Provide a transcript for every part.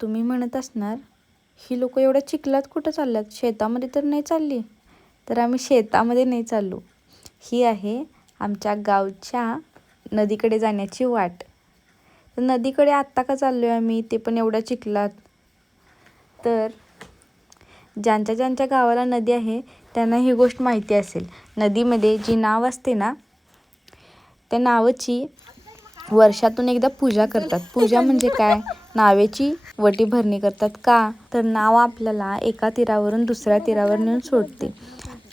तुम्ही म्हणत असणार ही लोक एवढ्या चिखलात कुठं चालल्यात? शेतामध्ये तर नाही चालली. तर आम्ही शेतामध्ये नाही चाललो. ही आहे आमच्या गावच्या नदीकडे जाण्याची वाट. तर नदीकडे आत्ता का चाललो आहे आम्ही? ते पण एवढ्या चिखलात. तर ज्यांच्या ज्यांच्या गावाला नदी आहे त्यांना ही गोष्ट माहिती असेल. नदीमध्ये जी नाव असते ना त्या नावाची वर्षातून एकदा पूजा करतात. पूजा म्हणजे काय? नावेची वटी भरणी करतात का? तर नाव आपल्याला एका तीरावरून दुसऱ्या तीरावर नेऊन सोडते.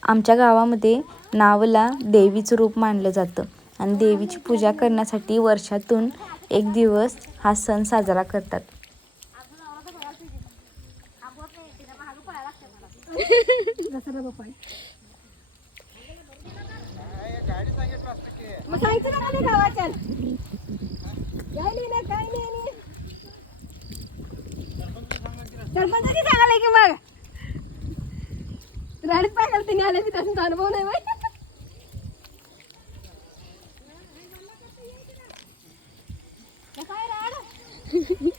आमच्या गावामध्ये नावला देवीचं रूप मानलं जातं. आणि देवीची पूजा करण्यासाठी वर्षातून एक दिवस हा सण साजरा करतात. गावाच्या यायली ना काय नाही आणि. सांगायला की मग. राडीत पाहिजे तिने आले मी त्याचा अनुभव नाही बाई. काय राड?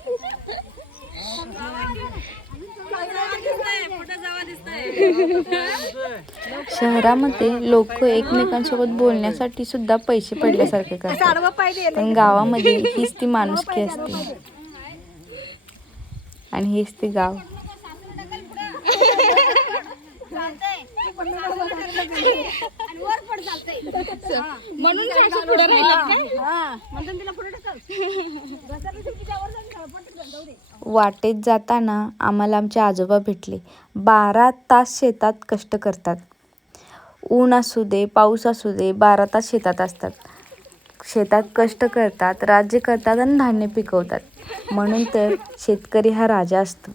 शहरामध्ये लोक एकमेकांसोबत बोलण्यासाठी सुद्धा पैसे पडल्यासारखे करतात. पण गावामध्ये हीच ती माणुसकी असते. आणि हेच ते गाव. म्हणून सासू पुढे म्हणून तिला पुढे ढकल घसरली जाऊन पटकन जाऊ दे वाटेत जाताना आम्हाला आमचे आजोबा भेटले. बारा तास शेतात कष्ट करतात. ऊन असू दे पाऊस असू दे बारा तास शेतात असतात. शेतात कष्ट करतात राज्य करतात आणि धान्य पिकवतात. म्हणून तर शेतकरी हा राजा असतो.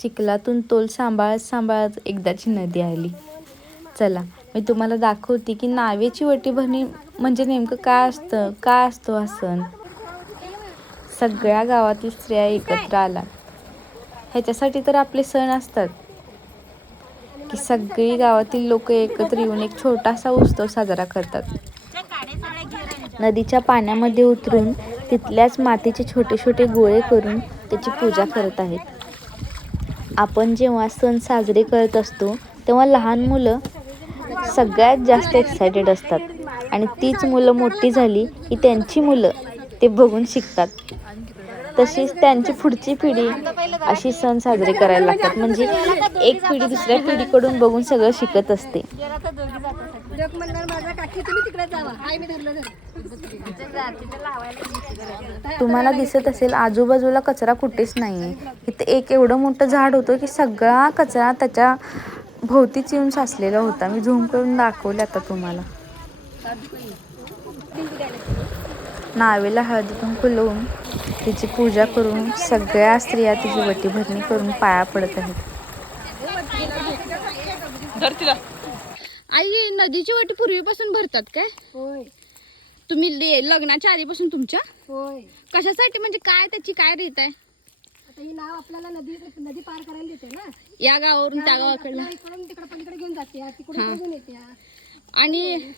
चिखलातून तोल सांभाळत सांभाळत एकदाची नदी आली. चला मी तुम्हाला दाखवते की नावेची वटी भरणी म्हणजे नेमकं काय असतं? काय असतो हा सण? सगळ्या गावातील स्त्रिया एकत्र आला. ह्याच्यासाठी तर आपले सण असतात. की सगळी गावातील लोक एकत्र येऊन एक छोटासा उत्सव साजरा करतात. नदीच्या पाण्यामध्ये उतरून तिथल्याच मातीचे छोटे छोटे गोळे करून त्याची पूजा करत आहेत. आपण जेव्हा सण साजरे करत असतो तेव्हा लहान मुलं सगळ्यात जास्त एक्सायटेड असतात. आणि तीच मुलं मोठी झाली की त्यांची मुलं ते बघून शिकतात. तशीच त्यांची पुढची पिढी अशी सण साजरे करायला लागतात. म्हणजे एक पिढी दुसऱ्या पिढीकडून बघून सगळं शिकत असते. जग म्हणणार माझा काकी तुम्ही तिकडे जावा. हाय मी धरलं धर तुम्हाला दिसत असेल आजूबाजूला कचरा कुठेच नाही आहे इथे एक एवढं मोठं झाड होतं की सगळा कचरा त्याच्या भोवतीच येऊन साचलेला होता. मी झूम करून दाखवले आता तुम्हाला. नावेला हळदी कुंकू लावून तिची पूजा करून सगळ्या स्त्रिया तिची वटी भरणी करून पाया पडत आहेत. आई नदीची वाटी पूर्वीपासून भरतात काय? होय. तुम्ही ले- लग्नाच्या आधीपासून तुमच्या? होय. कशासाठी? म्हणजे काय त्याची काय रीत आहे? आता ही नाव आपल्याला नदी नदी पार करायला देते ना. या गावावरून त्या गावाकडला आपल्याला इकडून तिकडे पलीकडे घेऊन जाते तिकडून घेऊन येते आणि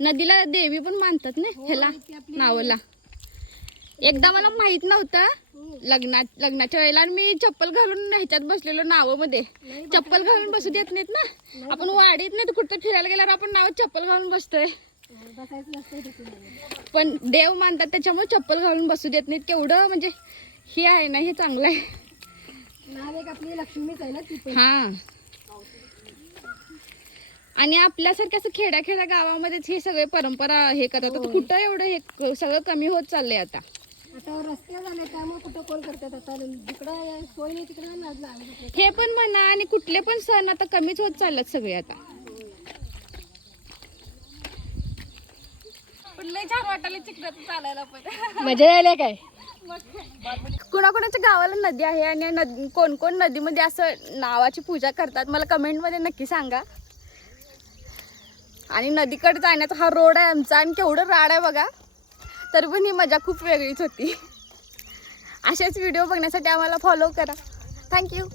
नदीला देवी पण मानतात ना ह्याला नावाला. एकदा मला माहीत नव्हतं. लग्नात लग्नाच्या वेळेला मी चप्पल घालून ह्याच्यात बसलेलो नावामध्ये. चप्पल घालून बसू देत नाहीत ना. आपण वाडीत नाही तर कुठं फिरायला गेल्यावर आपण नावात चप्पल घालून बसतोय. पण देव मानतात त्याच्यामुळे चप्पल घालून बसू देत नाहीत. केवढं म्हणजे हे आहे ना हे चांगलं आहे. नाव एक आपली लक्ष्मीच आहे ना ती पण. हा. आणि आपल्यासारख्या असं खेड्या खेड्या गावामध्येच हे सगळे परंपरा हे करतात. कुठं एवढं हे सगळं कमी होत चाललंय आता? आता रस्ते झाले त्यामुळे कुठं कोण करतात आता? जिकडं सोय नाही तिकडं नाद लागलं हे पण म्हणा आणि कुठले पण सण आता कमीच होत चाललेत सगळे आता. छान वाटायला चिकनात चालायला पण. मजा यायला काय? कोणाकोणाच्या गावाला नदी आहे आणि नदी कोण कोण नदीमध्ये असं नावाची पूजा करतात मला कमेंटमध्ये नक्की सांगा. आणि नदीकडे जाण्याचा हा रोड आहे आमचा आणि केवढं राड आहे बघा. तर पण ही मजा खूप वेगळीच होती. असेच व्हिडिओ बघण्यासाठी आम्हाला फॉलो करा. थँक्यू